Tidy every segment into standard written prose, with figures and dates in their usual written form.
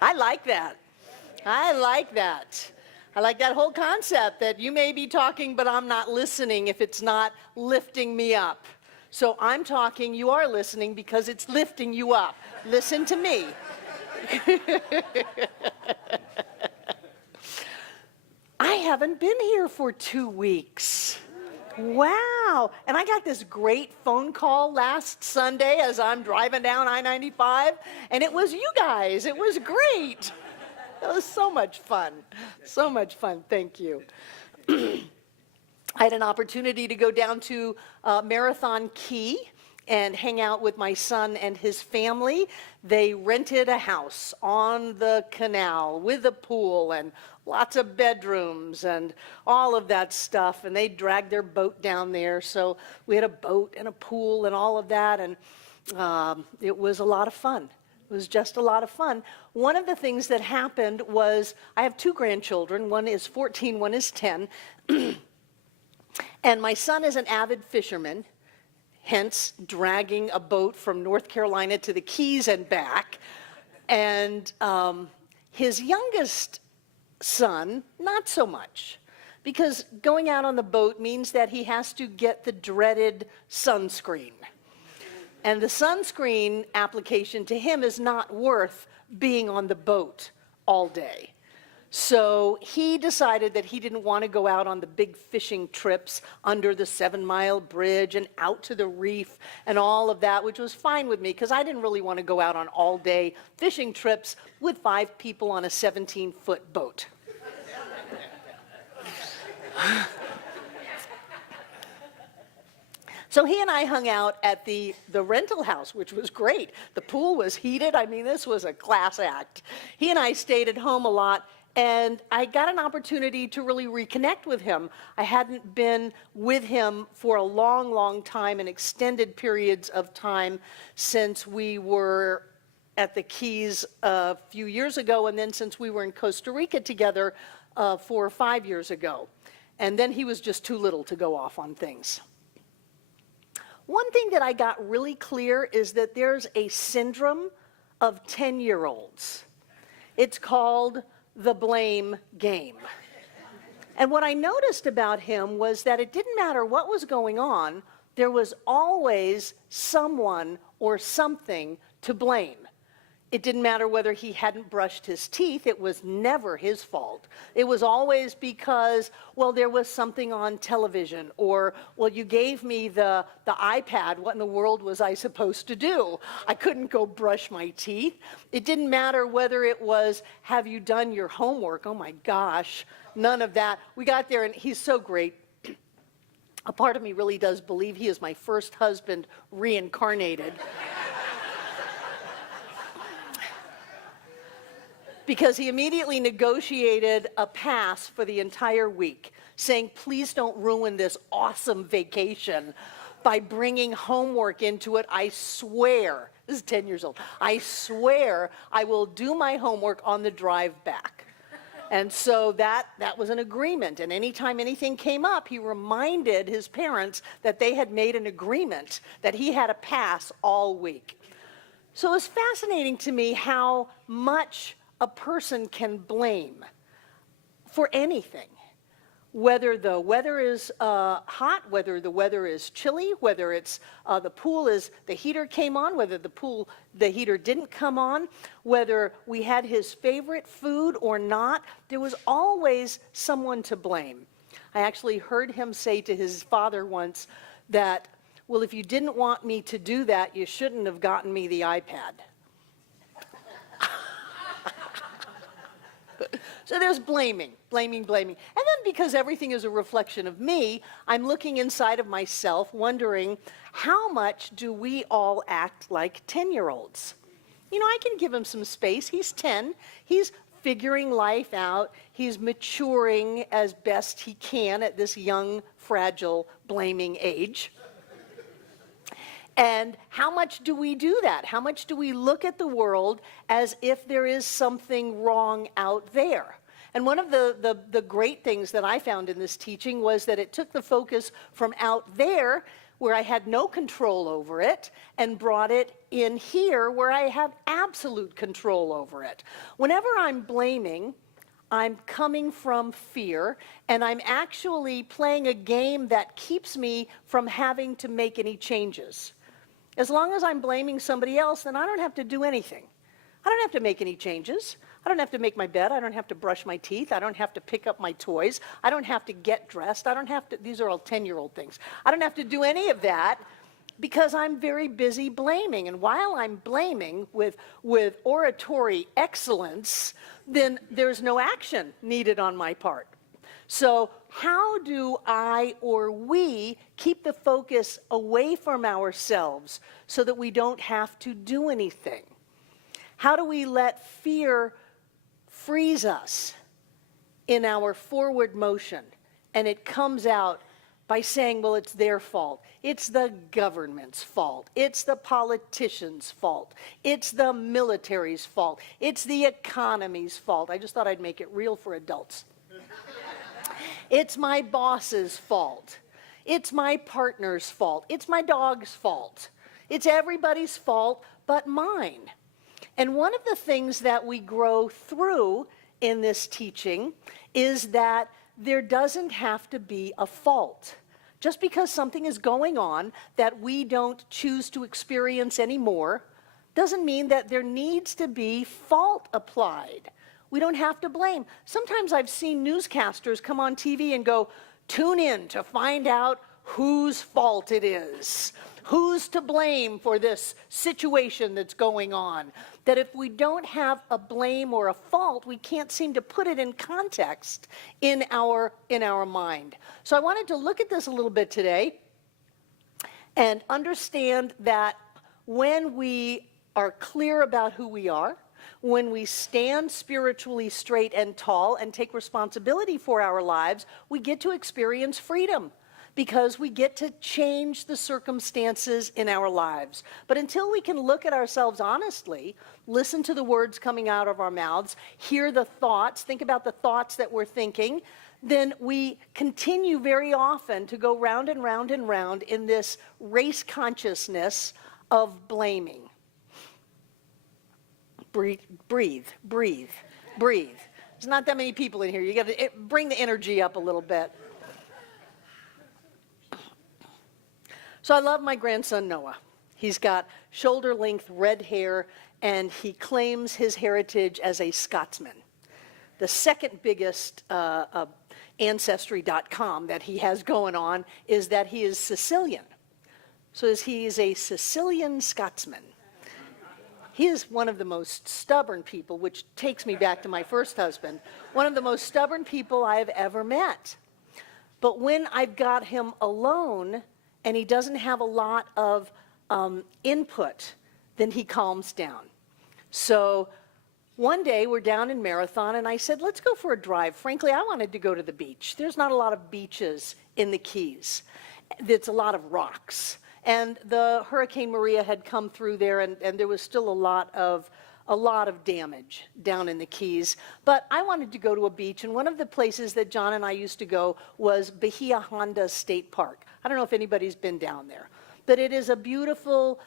I like that. I like that. I like that whole concept that you may be talking, but I'm not listening if it's not lifting me up. So I'm talking, you are listening because it's lifting you up. Listen to me. I haven't been here for 2 weeks. Wow. And I got this great phone call last Sunday as I'm driving down I-95, and it was you guys. It was great. It was so much fun. So much fun. Thank you. I had an opportunity to go down to Marathon Key and hang out with my son and his family. They rented a house on the canal with a pool and lots of bedrooms and all of that stuff. And they dragged their boat down there. So we had a boat and a pool and all of that. And it was a lot of fun. It was just a lot of fun. One of the things that happened was I have 2 grandchildren. One is 14, one is 10. And my son is an avid fisherman, hence dragging a boat from North Carolina to the Keys and back. And his youngest son, not so much, because going out on the boat means that he has to get the dreaded sunscreen. And the sunscreen application to him is not worth being on the boat all day. So he decided that he didn't want to go out on the big fishing trips under the 7-mile bridge and out to the reef and all of that, which was fine with me because I didn't really want to go out on all-day fishing trips with 5 people on a 17-foot boat. So he and I hung out at the rental house, which was great. The pool was heated. I mean, this was a class act. He and I stayed at home a lot. And I got an opportunity to really reconnect with him. I hadn't been with him for a long, long time, and extended periods of time since we were at the Keys a few years ago, and then since we were in Costa Rica together 4 or 5 years ago. And then he was just too little to go off on things. One thing that I got really clear is that there's a syndrome of 10-year-olds. It's called the blame game. And what I noticed about him was that it didn't matter what was going on, there was always someone or something to blame. It didn't matter whether he hadn't brushed his teeth, it was never his fault. It was always because, well, there was something on television, or, well, you gave me the iPad, what in the world was I supposed to do? I couldn't go brush my teeth. It didn't matter whether it was, have you done your homework? Oh my gosh, none of that. We got there and he's so great. A part of me really does believe he is my first husband reincarnated. Because he immediately negotiated a pass for the entire week, saying, please don't ruin this awesome vacation by bringing homework into it. I swear, this is 10 years old, I swear I will do my homework on the drive back. And so that was an agreement. And anytime anything came up, he reminded his parents that they had made an agreement, that he had a pass all week. So it was fascinating to me how much a person can blame for anything, whether the weather is hot, whether the weather is chilly, whether it's the heater came on, whether the heater didn't come on, whether we had his favorite food or not. There was always someone to blame. I actually heard him say to his father once that, well, if you didn't want me to do that, you shouldn't have gotten me the iPad. So there's blaming. And then because everything is a reflection of me, I'm looking inside of myself, wondering, how much do we all act like 10-year-olds? You know, I can give him some space. He's 10. He's figuring life out. He's maturing as best he can at this young, fragile, blaming age. And how much do we do that? How much do we look at the world as if there is something wrong out there? And one of the great things that I found in this teaching was that it took the focus from out there, where I had no control over it and brought it in here where I have absolute control over it. Whenever I'm blaming, I'm coming from fear, and I'm actually playing a game that keeps me from having to make any changes. As long as I'm blaming somebody else, then I don't have to do anything. I don't have to make any changes. I don't have to make my bed. I don't have to brush my teeth. I don't have to pick up my toys. I don't have to get dressed. I don't have to, these are all 10-year-old things. I don't have to do any of that because I'm very busy blaming. And while I'm blaming with oratory excellence, then there's no action needed on my part. So how do I or we keep the focus away from ourselves so that we don't have to do anything? How do we let fear freeze us in our forward motion? And it comes out by saying, well, it's their fault. It's the government's fault. It's the politicians' fault. It's the military's fault. It's the economy's fault. I just thought I'd make it real for adults. It's my boss's fault. It's my partner's fault. It's my dog's fault. It's everybody's fault but mine. And one of the things that we grow through in this teaching is that there doesn't have to be a fault. Just because something is going on that we don't choose to experience anymore doesn't mean that there needs to be fault applied. We don't have to blame. Sometimes I've seen newscasters come on TV and go, tune in to find out whose fault it is. Who's to blame for this situation that's going on? That if we don't have a blame or a fault, we can't seem to put it in context in our mind. So I wanted to look at this a little bit today and understand that when we are clear about who we are, when we stand spiritually straight and tall and take responsibility for our lives, we get to experience freedom, because we get to change the circumstances in our lives. But until we can look at ourselves honestly, listen to the words coming out of our mouths, hear the thoughts, think about the thoughts that we're thinking, then we continue very often to go round and round and round in this race consciousness of blaming. Breathe, breathe, breathe, breathe. There's not that many people in here. You got to bring the energy up a little bit. So I love my grandson Noah. He's got shoulder-length red hair, and he claims his heritage as a Scotsman. The second biggest Ancestry.com that he has going on is that he is Sicilian. So he is a Sicilian Scotsman. He is one of the most stubborn people, which takes me back to my first husband, one of the most stubborn people I have ever met. But when I've got him alone, and he doesn't have a lot of input, then he calms down. So one day we're down in Marathon, and I said, let's go for a drive. Frankly, I wanted to go to the beach. There's not a lot of beaches in the Keys. It's a lot of rocks. And the Hurricane Maria had come through there, and there was still a lot of damage down in the Keys. But I wanted to go to a beach, and one of the places that John and I used to go was Bahia Honda State Park. I don't know if anybody's been down there, but it is a beautiful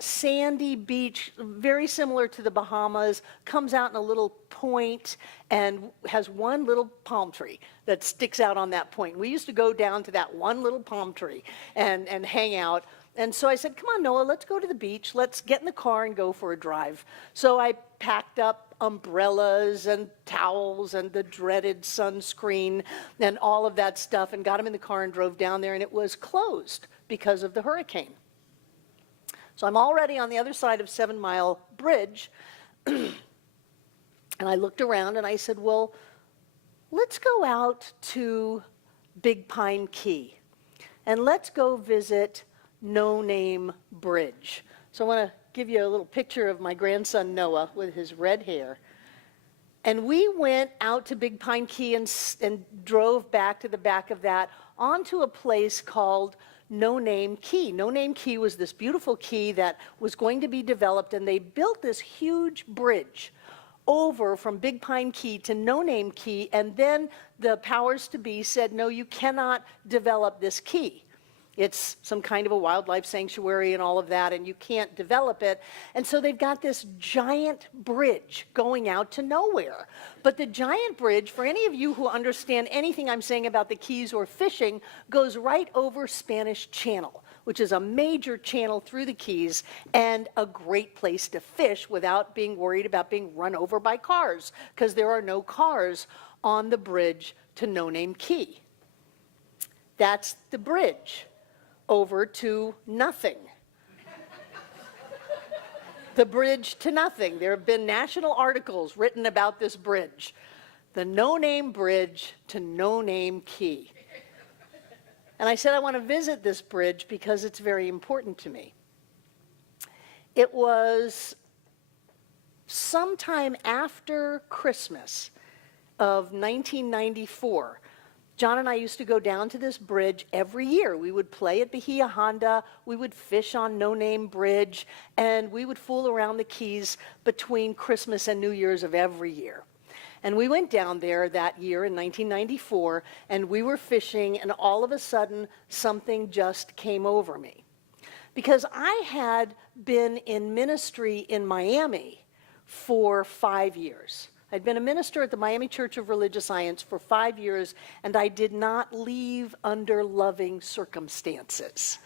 sandy beach, very similar to the Bahamas, comes out in a little point and has one little palm tree that sticks out on that point. We used to go down to that one little palm tree and hang out. And so I said, come on, Noah, let's go to the beach. Let's get in the car and go for a drive. So I packed up umbrellas and towels and the dreaded sunscreen and all of that stuff and got him in the car and drove down there, and it was closed because of the hurricane. So I'm already on the other side of 7 Mile Bridge, and I looked around and I said, well, let's go out to Big Pine Key and let's go visit No Name Bridge. So I want to give you a little picture of my grandson Noah with his red hair. And we went out to Big Pine Key and drove back to the back of that onto a place called No Name Key. No Name Key was this beautiful key that was going to be developed, and they built this huge bridge over from Big Pine Key to No Name Key, and then the powers to be said, no, you cannot develop this key. It's some kind of a wildlife sanctuary and all of that, and you can't develop it. And so they've got this giant bridge going out to nowhere. But the giant bridge, for any of you who understand anything I'm saying about the Keys or fishing, goes right over Spanish Channel, which is a major channel through the Keys and a great place to fish without being worried about being run over by cars, because there are no cars on the bridge to No Name Key. That's the bridge over to nothing. The bridge to nothing. There have been national articles written about this bridge. The No Name Bridge to No Name Key. And I said I want to visit this bridge because it's very important to me. It was sometime after Christmas of 1994. John and I used to go down to this bridge every year. We would play at Bahia Honda, we would fish on No Name Bridge, and we would fool around the Keys between Christmas and New Year's of every year. And we went down there that year in 1994, and we were fishing, and all of a sudden, something just came over me. Because I had been in ministry in Miami for 5 years. I'd been a minister at the Miami Church of Religious Science for 5 years, and I did not leave under loving circumstances.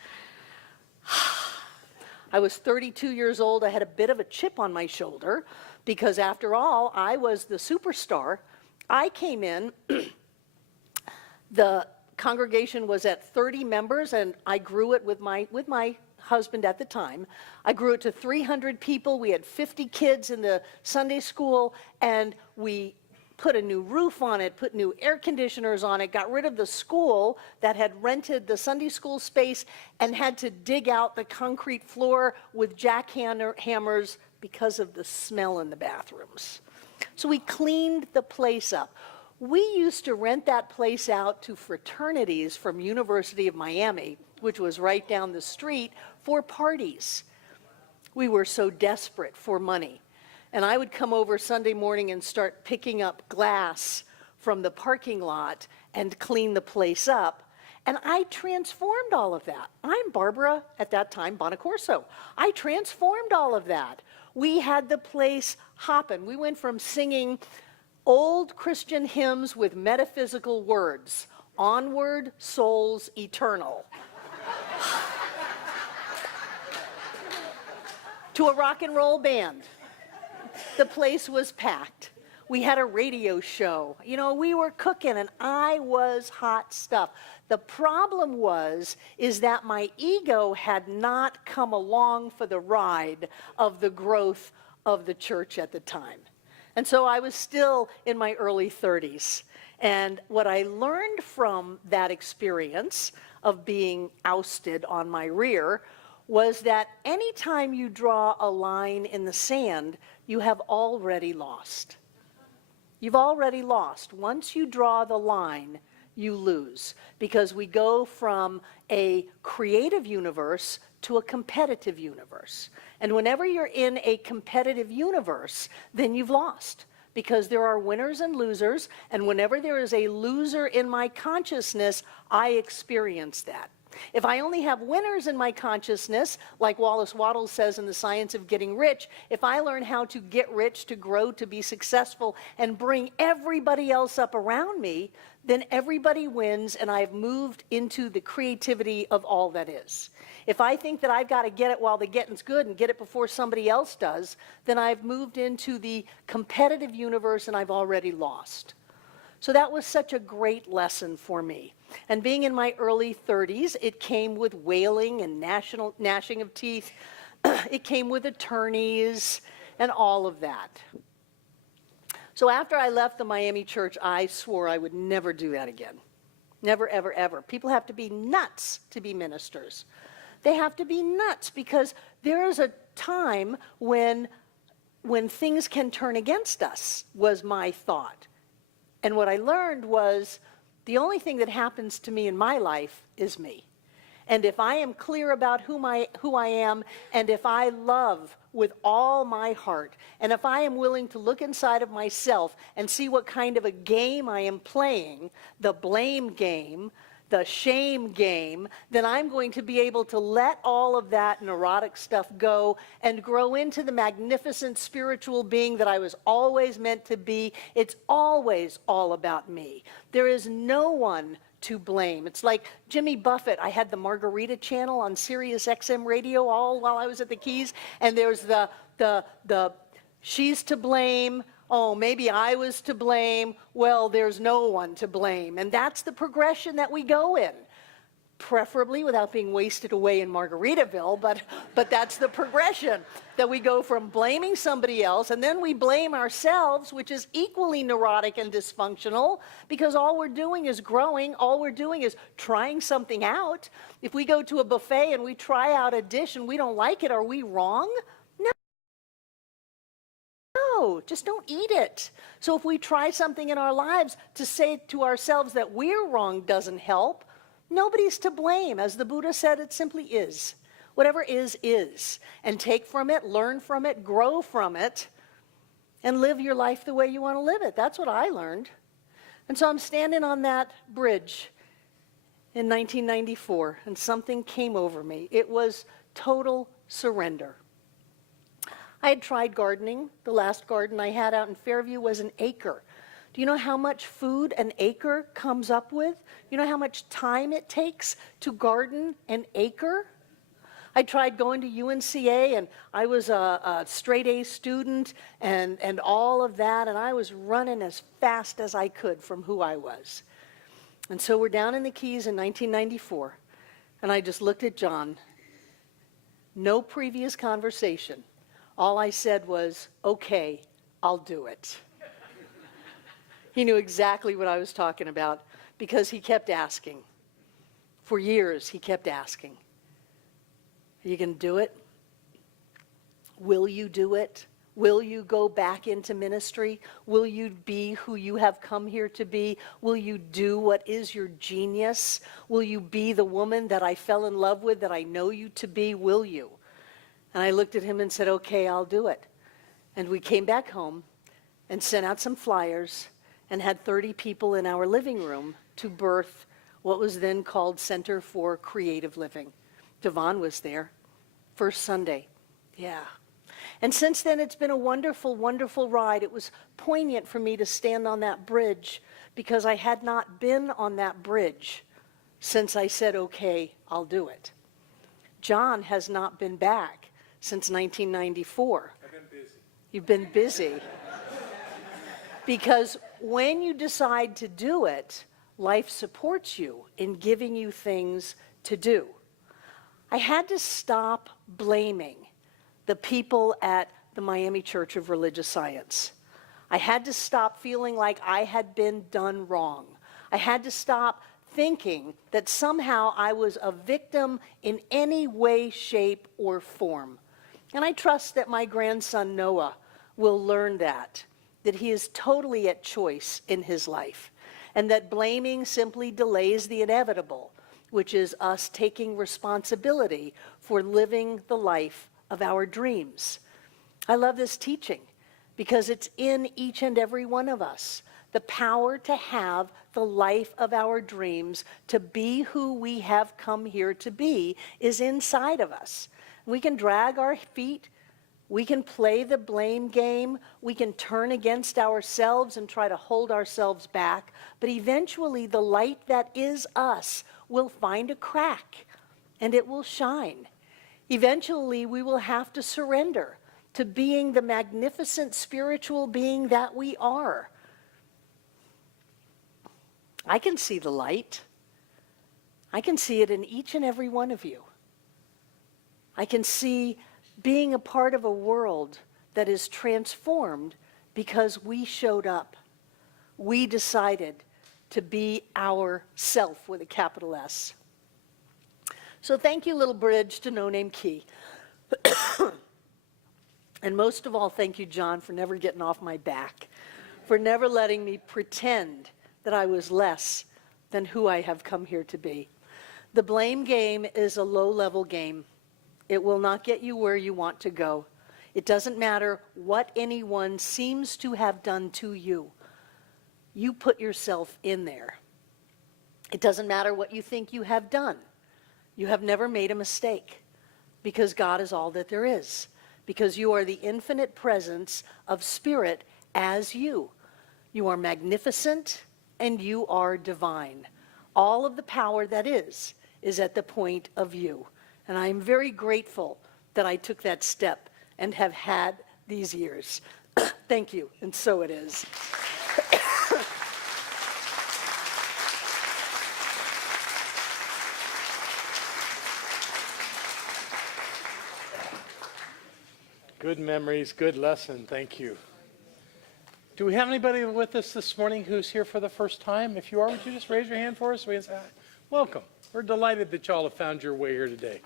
I was 32 years old. I had a bit of a chip on my shoulder because, after all, I was the superstar. I came in, the congregation was at 30 members, and I grew it with my husband at the time. I grew it to 300 people. We had 50 kids in the Sunday school, and we put a new roof on it, put new air conditioners on it, got rid of the school that had rented the Sunday school space and had to dig out the concrete floor with jackhammers because of the smell in the bathrooms. So we cleaned the place up. We used to rent that place out to fraternities from University of Miami, which was right down the street, for parties. We were so desperate for money. And I would come over Sunday morning and start picking up glass from the parking lot and clean the place up. And I transformed all of that. I'm Barbara, at that time, Bonacorso. I transformed all of that. We had the place hopping. We went from singing old Christian hymns with metaphysical words, onward, souls eternal, to a rock and roll band. The place was packed. We had a radio show. You know, we were cooking, and I was hot stuff. The problem is that my ego had not come along for the ride of the growth of the church at the time. And so I was still in my early 30s. And what I learned from that experience of being ousted on my rear was that anytime you draw a line in the sand, you have already lost. You've already lost. Once you draw the line, you lose, because we go from a creative universe to a competitive universe. And whenever you're in a competitive universe, then you've lost, because there are winners and losers, and whenever there is a loser in my consciousness, I experience that. If I only have winners in my consciousness, like Wallace Wattles says in The Science of Getting Rich, if I learn how to get rich, to grow, to be successful, and bring everybody else up around me, then everybody wins, and I've moved into the creativity of all that is. If I think that I've got to get it while the getting's good and get it before somebody else does, then I've moved into the competitive universe and I've already lost. So that was such a great lesson for me. And being in my early 30s, it came with wailing and gnashing of teeth. It came with attorneys and all of that. So after I left the Miami church, I swore I would never do that again. Never, ever, ever. People have to be nuts to be ministers. They have to be nuts, because there is a time when things can turn against us, was my thought. And what I learned was the only thing that happens to me in my life is me. And if I am clear about who I am, and if I love with all my heart, and if I am willing to look inside of myself and see what kind of a game I am playing, the blame game, the shame game, then I'm going to be able to let all of that neurotic stuff go and grow into the magnificent spiritual being that I was always meant to be. It's always all about me. There is no one to blame. It's like Jimmy Buffett. I had the Margarita channel on Sirius XM radio all while I was at the Keys, and there's the she's to blame. Oh, maybe I was to blame. Well, there's no one to blame. And that's the progression that we go in, preferably without being wasted away in Margaritaville, but that's the progression, that we go from blaming somebody else, and then we blame ourselves, which is equally neurotic and dysfunctional, because all we're doing is growing, all we're doing is trying something out. If we go to a buffet and we try out a dish and we don't like it, are we wrong? No, just don't eat it. So if we try something in our lives, to say to ourselves that we're wrong doesn't help. Nobody's to blame. As the Buddha said, it simply is. Whatever is. And take from it, learn from it, grow from it, and live your life the way you want to live it. That's what I learned. And so I'm standing on that bridge in 1994, and something came over me. It was total surrender. I had tried gardening. The last garden I had out in Fairview was an acre. Do you know how much food an acre comes up with? You know how much time it takes to garden an acre? I tried going to UNCA, and I was a straight A student and all of that, and I was running as fast as I could from who I was. And so we're down in the Keys in 1994, and I just looked at John. No previous conversation. All I said was, okay, I'll do it. He knew exactly what I was talking about because he kept asking. For years, he kept asking, are you going to do it? Will you do it? Will you go back into ministry? Will you be who you have come here to be? Will you do what is your genius? Will you be the woman that I fell in love with, that I know you to be? Will you? And I looked at him and said, okay, I'll do it. And we came back home and sent out some flyers and had 30 people in our living room to birth what was then called Center for Creative Living. Devon was there, first Sunday. Yeah. And since then, it's been a wonderful, wonderful ride. It was poignant for me to stand on that bridge because I had not been on that bridge since I said, okay, I'll do it. John has not been back since 1994. I've been busy. You've been busy. Because when you decide to do it, life supports you in giving you things to do. I had to stop blaming the people at the Miami Church of Religious Science. I had to stop feeling like I had been done wrong. I had to stop thinking that somehow I was a victim in any way, shape, or form. And I trust that my grandson Noah will learn that he is totally at choice in his life, and that blaming simply delays the inevitable, which is us taking responsibility for living the life of our dreams. I love this teaching because it's in each and every one of us. The power to have the life of our dreams, to be who we have come here to be, is inside of us. We can drag our feet, we can play the blame game, we can turn against ourselves and try to hold ourselves back, but eventually the light that is us will find a crack and it will shine. Eventually we will have to surrender to being the magnificent spiritual being that we are. I can see the light. I can see it in each and every one of you. I can see being a part of a world that is transformed because we showed up. We decided to be our self with a capital S. So thank you, Little Bridge to No Name Key. And most of all, thank you, John, for never getting off my back, for never letting me pretend that I was less than who I have come here to be. The blame game is a low-level game. It will not get you where you want to go. It doesn't matter what anyone seems to have done to you. You put yourself in there. It doesn't matter what you think you have done. You have never made a mistake, because God is all that there is, because you are the infinite presence of spirit as you. You are magnificent and you are divine. All of the power that is at the point of you. And I am very grateful that I took that step and have had these years. Thank you, and so it is. Good memories, good lesson. Thank you. Do we have anybody with us this morning who's here for the first time? If you are, would you just raise your hand for us? We can say, welcome. We're delighted that y'all have found your way here today.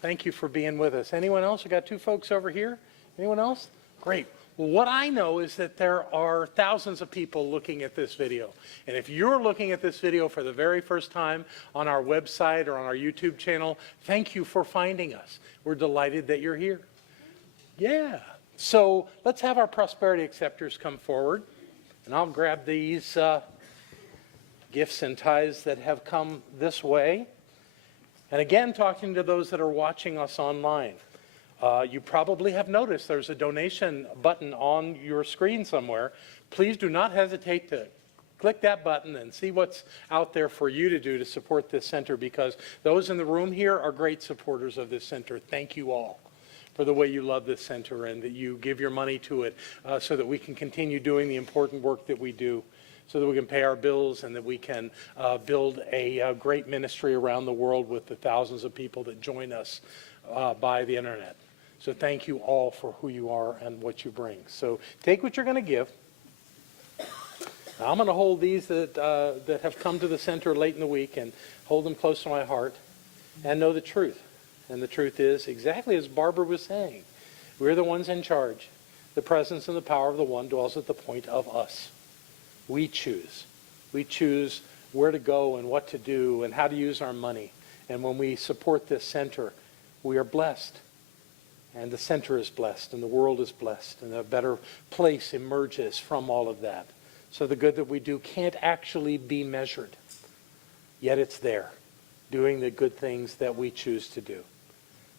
Thank you for being with us. Anyone else? We got 2 folks over here. Anyone else? Great. Well, what I know is that there are thousands of people looking at this video. And if you're looking at this video for the very first time on our website or on our YouTube channel, thank you for finding us. We're delighted that you're here. Yeah. So let's have our prosperity acceptors come forward. And I'll grab these gifts and tithes that have come this way. And again, talking to those that are watching us online. You probably have noticed there's a donation button on your screen somewhere. Please do not hesitate to click that button and see what's out there for you to do to support this center, because those in the room here are great supporters of this center. Thank you all for the way you love this center and that you give your money to it so that we can continue doing the important work that we do, so that we can pay our bills and that we can build a great ministry around the world with the thousands of people that join us by the internet. So thank you all for who you are and what you bring. So take what you're going to give. Now, I'm going to hold these that have come to the center late in the week and hold them close to my heart and know the truth. And the truth is, exactly as Barbara was saying, we're the ones in charge. The presence and the power of the one dwells at the point of us. We choose. We choose where to go and what to do and how to use our money. And when we support this center, we are blessed. And the center is blessed, and the world is blessed, and a better place emerges from all of that. So the good that we do can't actually be measured, yet it's there, doing the good things that we choose to do.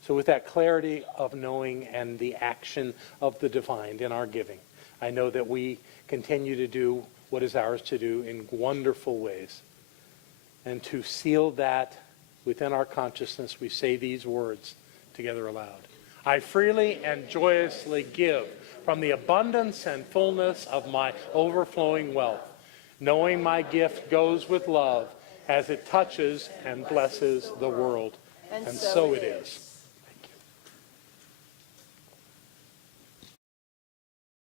So with that clarity of knowing and the action of the divine in our giving, I know that we continue to do what is ours to do in wonderful ways. And to seal that within our consciousness, we say these words together aloud. I freely and joyously give from the abundance and fullness of my overflowing wealth, knowing my gift goes with love as it touches and blesses the world. And so it is.